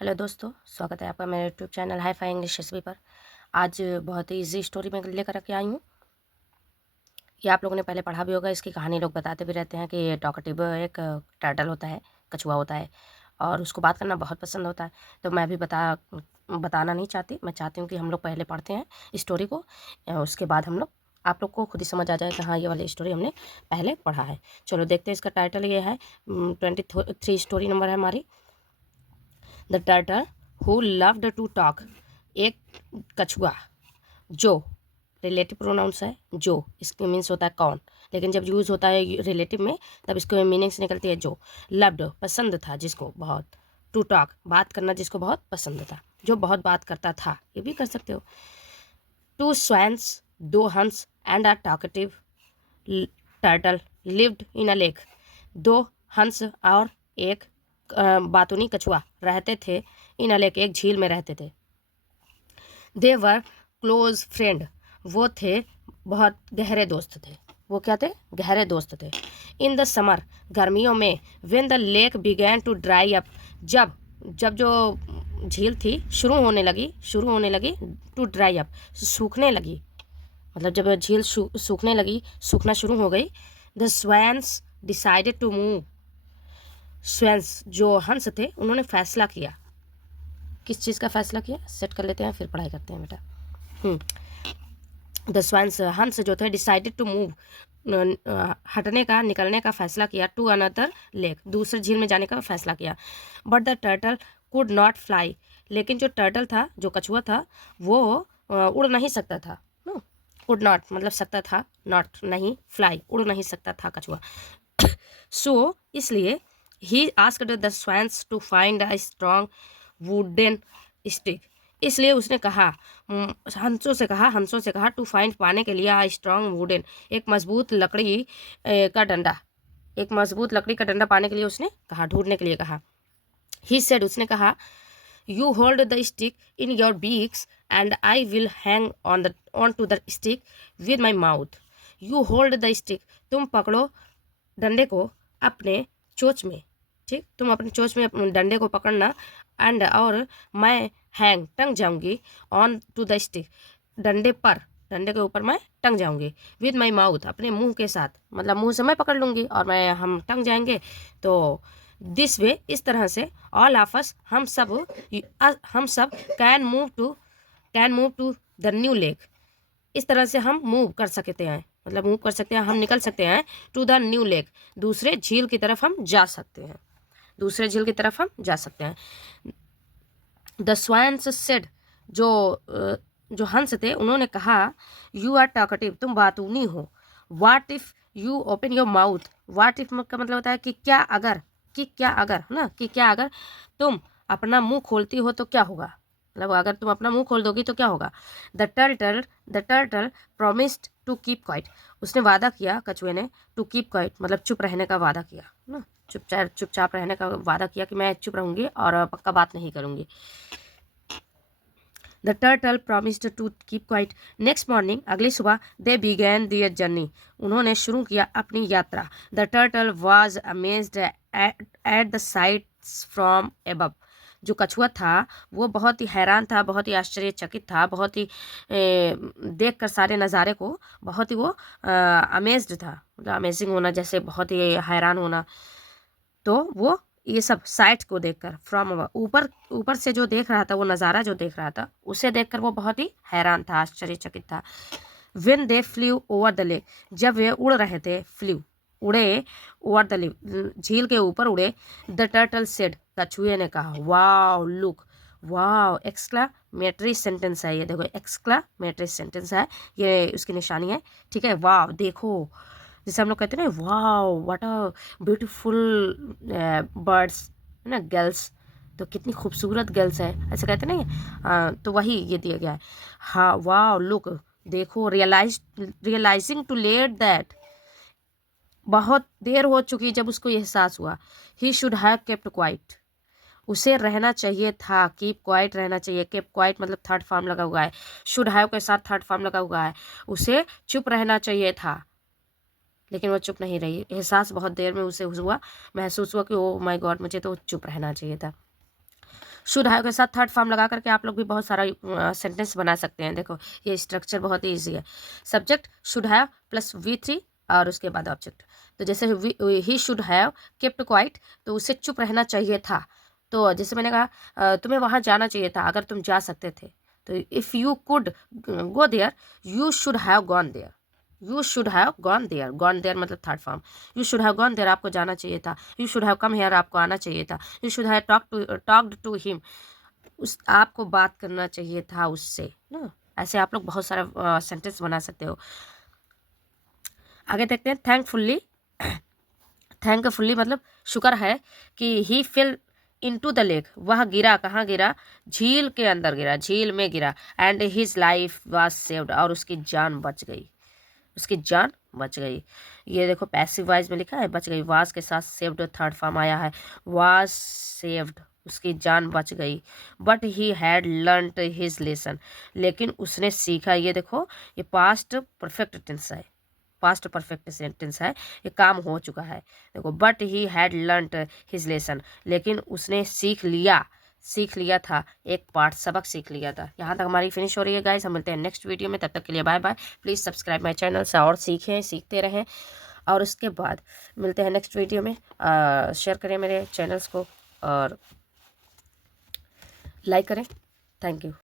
Hello दोस्तों, स्वागत है आपका मेरे YouTube channel hi fi English SB पर। आज बहुत ही इजी स्टोरी में लेकर के आई हूँ। ये आप लोगों ने पहले पढ़ा भी होगा। इसकी कहानी लोग बताते भी रहते हैं कि टॉकटिव एक टर्टल होता है, कछुआ होता है, और उसको बात करना बहुत पसंद होता है। तो मैं भी बताना नहीं चाहती। मैं चाहती हूँ कि हम लोग पहले पढ़ते हैं स्टोरी को, उसके बाद हम लोग आप लोग को खुद ही समझ आ जाए कि हाँ, ये वाली स्टोरी हमने पहले पढ़ा है। चलो देखते हैं। इसका टाइटल ये है, 23 स्टोरी नंबर है हमारी, the turtle who loved to talk. एक कछुआ जो रिलेटिव प्रोनाउंस है, जो इसके मीन्स होता है कौन, लेकिन जब यूज़ होता है रिलेटिव में तब इसको मीनिंग्स निकलती है जो। लव्ड पसंद था जिसको बहुत, टू टॉक बात करना जिसको बहुत पसंद था, जो बहुत बात करता था, ये भी कर सकते हो। टू स्वैन्स दो हंस and a talkative turtle lived in a lake. दो हंस और एक बातूनी कछुआ रहते थे इन अ लेक, एक झील में रहते थे। दे वर क्लोज फ्रेंड, वो थे बहुत गहरे दोस्त थे। वो क्या थे? गहरे दोस्त थे। इन द समर, गर्मियों में, when the lake began to dry up, जब जब जो झील थी शुरू होने लगी टू ड्राई अप, सूखने लगी, मतलब जब झील सूखने लगी, सूखना शुरू हो गई। द स्वैन्स डिसाइडेड टू मूव, स्वैन्स जो हंस थे उन्होंने फैसला किया। किस चीज़ का फैसला किया? सेट कर लेते हैं, फिर पढ़ाई करते हैं बेटा। द स्वैन्स हंस जो थे डिसाइडेड टू मूव, हटने का, निकलने का फैसला किया। टू अनदर लेक, दूसरे झील में जाने का फैसला किया। But the turtle could not fly, लेकिन जो टर्टल था, जो कछुआ था, वो उड़ नहीं सकता था। कुड नॉट मतलब सकता था, नॉट नहीं, फ्लाई उड़ नहीं सकता था कछुआ। सो इसलिए he asked the swans to find a strong wooden stick, इसलिए उसने कहा, हंसों से कहा टू फाइंड पाने के लिए आ स्ट्रॉन्ग वुडन, एक मजबूत लकड़ी का डंडा, एक मजबूत लकड़ी का डंडा पाने के लिए उसने कहा, ढूंढने के लिए कहा। ही सेड, उसने कहा, you hold the stick in your beaks and I will hang on to the stick with my mouth. You hold the stick, तुम पकड़ो डंडे को अपने चोंच में, ठीक, तुम अपने चोंच में अपने डंडे को पकड़ना, एंड और मैं हैंग टंग जाऊंगी, ऑन टू द स्टिक डंडे पर, डंडे के ऊपर मैं टंग जाऊंगी, विद माई माउथ अपने मुंह के साथ, मतलब मुंह से मैं पकड़ लूंगी और हम टंग जाएंगे। तो दिस वे, इस तरह से, ऑल ऑफ अस, हम सब can move to the new lake, इस तरह से हम मूव कर सकते हैं, मतलब मूव कर सकते हैं, हम निकल सकते हैं टू द न्यू लेक, दूसरे झील की तरफ हम जा सकते हैं, दूसरे झील की तरफ हम जा सकते हैं। द स्वैन्स सेड, जो हंस थे उन्होंने कहा, यू आर टॉकटिव, तुम बातूनी हो। What if you open your mouth, what if का मतलब होता है कि क्या अगर, ना, कि क्या अगर तुम अपना मुंह खोलती हो तो क्या होगा, मतलब अगर तुम अपना मुंह खोल दोगी तो क्या होगा। The turtle promised to keep quiet, उसने वादा किया, कछुए ने, टू कीप क्वाइट मतलब चुप रहने का वादा किया ना, चुपचाप रहने का वादा किया कि मैं चुप रहूंगी और पक्का बात नहीं करूंगी। The turtle promised to keep quiet. Next morning, अगली सुबह, दे बिगैन दियर जर्नी, उन्होंने शुरू किया अपनी यात्रा। The turtle was amazed at the sites from above, जो कछुआ था वो बहुत ही हैरान था, बहुत ही आश्चर्यचकित था, बहुत ही देख कर सारे नज़ारे को बहुत ही वो अमेज्ड था, मतलब अमेजिंग होना, जैसे बहुत ही हैरान होना। तो वो ये सब साइट को देखकर, फ्रॉम ऊपर ऊपर से जो देख रहा था, वो नज़ारा जो देख रहा था, उसे देखकर वो बहुत ही हैरान था, आश्चर्यचकित था। When they flu over the lake, जब वे उड़ रहे थे, फ्लू उड़े, ओवर द लेक झील के ऊपर उड़े। द टर्टल सेड, कछुए ने कहा, wow look, wow, exclamatory sentence है ये, देखो एक्सक्लामेटरी सेंटेंस है, ये उसकी निशानी है, ठीक है। वाओ देखो, जैसे हम लोग कहते हैं ना, wow what a beautiful birds, है ना, गर्ल्स, तो कितनी खूबसूरत गर्ल्स है, ऐसे कहते नहीं, तो वही ये दिया गया है। हाँ, वाओ लुक, देखो, रियलाइजिंग टू लेट दैट, बहुत देर हो चुकी जब उसको ये एहसास हुआ। He should have kept quite, उसे रहना चाहिए था, कीप क्वाइट रहना चाहिए, केप क्वाइट मतलब थर्ड फॉर्म लगा हुआ है, शुड हैव के साथ थर्ड फॉर्म लगा हुआ है, उसे चुप रहना चाहिए था, लेकिन वो चुप नहीं रही। एहसास बहुत देर में उसे हुआ, महसूस हुआ कि ओ माय गॉड, मुझे तो चुप रहना चाहिए था। शुड हैव के साथ थर्ड फॉर्म लगा करके आप लोग भी बहुत सारा सेंटेंस बना सकते हैं। देखो ये स्ट्रक्चर बहुत ही ईजी है। Subject should have plus V3 और उसके बाद ऑब्जेक्ट। तो जैसे he should have kept quite, तो उसे चुप रहना चाहिए था। तो जैसे मैंने कहा तुम्हें वहाँ जाना चाहिए था, अगर तुम जा सकते थे। तो if you could go there, you should have gone there. You should have gone there, gone there मतलब third form. You should have gone there, आपको जाना चाहिए था। You should have come here, आपको आना चाहिए था। You should have talked to him, उस आपको बात करना चाहिए था उससे ना। ऐसे आप लोग बहुत सारा सेंटेंस बना सकते हो। आगे देखते हैं थैंकफुल्ली। थैंकफुल्ली मतलब शुक्र है कि ही फेल इनटू द लेक, वह गिरा, कहाँ गिरा, झील के अंदर गिरा, झील में गिरा। And his life was saved, और उसकी जान बच गई, उसकी जान बच गई। ये देखो पैसिव वॉइस में लिखा है बच गई, वाज के साथ सेव्ड थर्ड फॉर्म आया है, वाज सेव्ड, उसकी जान बच गई। But he had learned his lesson, लेकिन उसने सीखा। ये देखो ये पास्ट परफेक्ट टेंस है, पास्ट परफेक्ट सेंटेंस है, ये काम हो चुका है। देखो but he had learned his lesson, लेकिन उसने सीख लिया, सीख लिया था, एक पाठ सबक सीख लिया था। यहाँ तक हमारी फिनिश हो रही है गाइस। हम मिलते हैं नेक्स्ट वीडियो में, तब तक के लिए bye bye. Please subscribe my channel से और सीखें, सीखते रहें। और उसके बाद मिलते हैं नेक्स्ट वीडियो में। शेयर करें मेरे चैनल्स को और लाइक करें। Thank you.